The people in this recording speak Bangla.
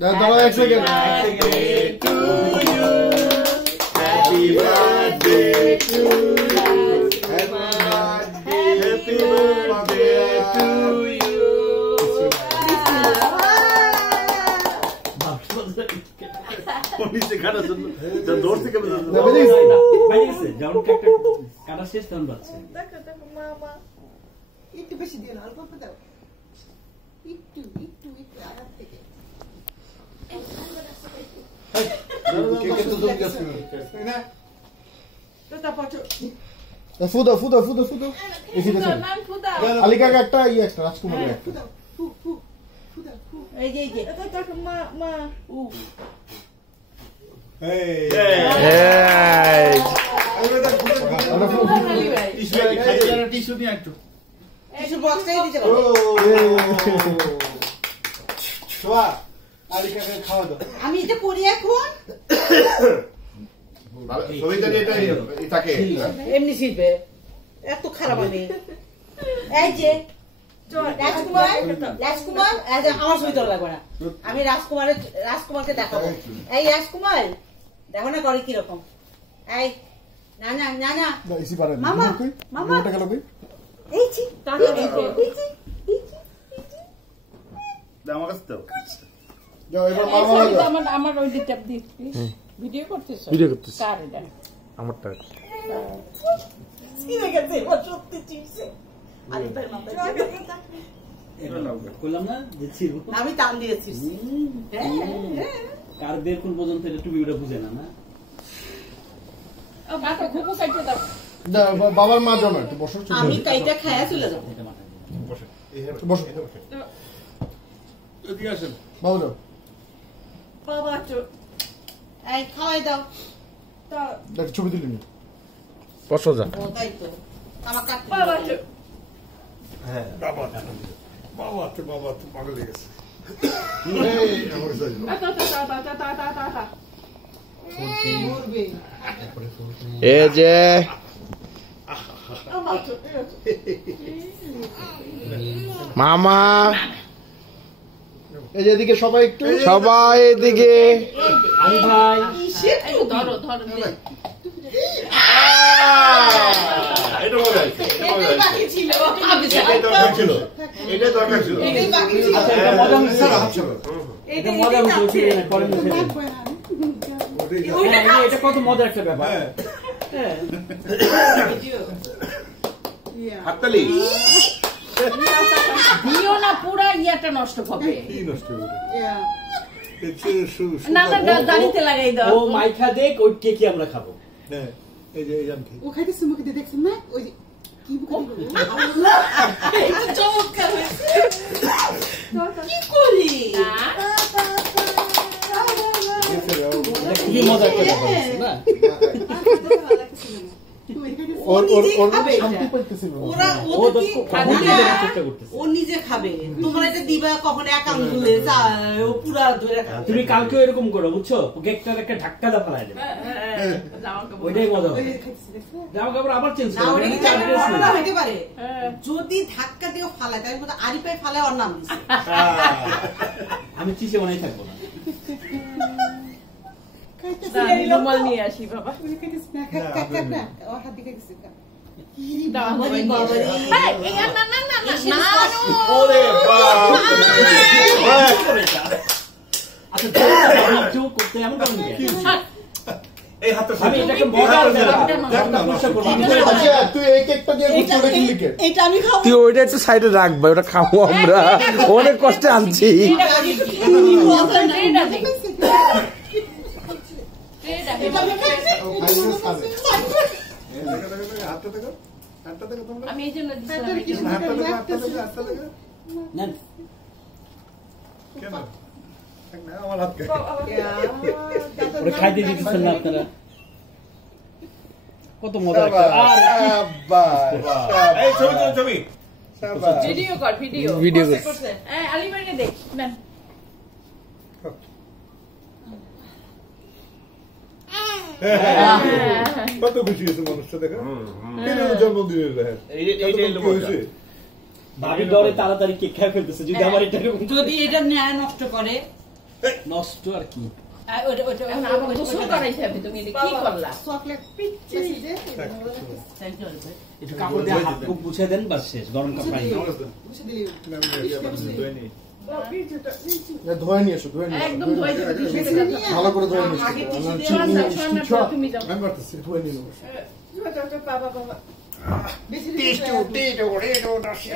দাঁড়াও এক second. Happy birthday to you, happy birthday to you. পুলিশে কাটা শুনলো, দৌড় থেকে যেমন কাটা শেষ তেমন পাচ্ছে। দেখো দেখো মামা একটু বেশি দিয়ে না, অল্প অল্প দাও, একটু একটু একটু আগার থেকে। ফুদা ফুদা ফুদা ফুদা আলিকাকে একটা ইয়ে একটা রাজকুমার এই যে এই যে দেখো মা মা টিস্যু নিয়ে একটু টিস্যু বক্সটাই দিতে পারো। আলিকাকে খাওয়া দাও। আমি এটা করি এখন এমনি শিখবে, এত খারাপ আমি। এই যে রাজকুমার রাজকুমার আমার ছবি তোলা লাগবে না, আমি রাজকুমারকে দেখাবো। এই রাজকুমার দেখো না করে কিরকম। এই না না না না মামা মামা এই জি আমার কাছে দাও। আমার ওই দিকটা ভিডিও করতেছ? ভিডিও করতেছ? কার এটা? আমারটা। কি দেখেছে ও সত্যি চিপছে। আরে তাই মাথা এটা কইলাম না যে ছিল, আমি টান দিয়েছি। কার বের কোন পর্যন্ত এটা টুপিটা বুঝে না না। ও বাবা খুব সাইডে দাও। না বাবার মা জানো একটু বসো। আমি কাইটা খায়া চলে যাব। এটা মাথা বসো বসো এদিকে আসেন বাবু দাও। বাবা তো এই খাওয়াই দাও তো দেখ ছবি তুলি নি বসো যা। ও তাই তো আমার কাট বাবা তো হ্যাঁ বাবা বাবা তো পাগল হয়ে গেছে। এই আমার সাইজ তা ঘুরবে এ যে মামা এই যে এদিকে সবাই একটু সবাই এদিকে। আমি ভাই এই ধরো ধরো এটা মজা আছে, এটাই বাকি ছিল। এটা দরকার ছিল। এটাই বাকি ছিল। আচ্ছা এটা মজা হচ্ছে না, এটা মজা হচ্ছে না, পরে মিশে এটা কত মজার একটা ব্যাপার। হ্যাঁ হাততালি দিও না, পুরা ইয়াটা নষ্ট হবে। কি নষ্ট করে না না দাঁড়িতে লাগাই দাও। ও মাইখা দেখ, ওই কেকে আমরা খাবো। হ্যাঁ এই যে এই জানকি ও খাইতেছে মুখে দিয়ে দেখছেন না ওই যে কি আল্লাহ এটা চমৎকার হয়েছে। কি করি খুবই মজার একটা ব্যাপার হচ্ছে না। ও নিজে খাবে, তোমরা এটা দিবা কখন এক আঙ্গুলে ও পুরা ধরে খাবে। তুমি কালকে এরকম করো বুঝছো, কেকটার একটা ধাক্কা দা ফেলাই দেবে, ওইটাই মজা হবে। জামা কাপড় আবার চেঞ্জ না ওটা কি করবে। ঘটনা হইতে পারে, যদি ধাক্কা দিয়ে ফালায় তাহলে বোধহয় আরিফাই ফালায় ওর নাম দিছে। আমি চিসে বানাই থাকবো না। রুমাল নিয়ে আসি বাবা। বাবারি বাবারি না না না না ওরে বাবা আচ্ছা একটু করতে এমন কেমন এই হাতটা আমি এটাকে মজার আচ্ছা তুই এই কেকটা দিয়ে গুড করে দিলি কে? এটা আমি খাবো। তুই ওইটা একটু সাইডে রাখবা, ওটা খাবো আমরা, অনেক কষ্টে আনছি। আমি এই জন্য খাইতে দিতেছেন না আপনারা, কত মজা একটা। এই ছবি ভিডিও কর ভিডিও ভিডিও কর। এই আলিমাকে দেখ না কত খুশি হয়েছে মানুষটা দেখা জন্মদিনের ভাবি ডরে তাড়াতাড়ি কেক খাই ফেলতেছে, যদি আমার এটা যদি এটা ন্যায় নষ্ট করে নষ্ট আর কি এখন আবার গোসল করাইতে হবে, তুমি এটা কি করলা? চকলেট পিচ্ছি যে থ্যাংক ইউ একটু কাপড় দিয়ে হাত মুখ মুছে দেন, বাস শেষ। গরম কাপড় আনি মুছে দিলি ধোয়া নিয়ে এসো, ধোয়া নিয়ে এসো। একদম ধুয়ে দিবে, ভালো করে ধোয়া নিয়ে আগে এসো। টিস্যু দিয়ে তুমি যাও। আমি পারতেছি, ধোয়া নিয়ে নেবো। বাবা বাবা বেশি টিস্যু, টিস্যু, টিস্যু, টিস্যু।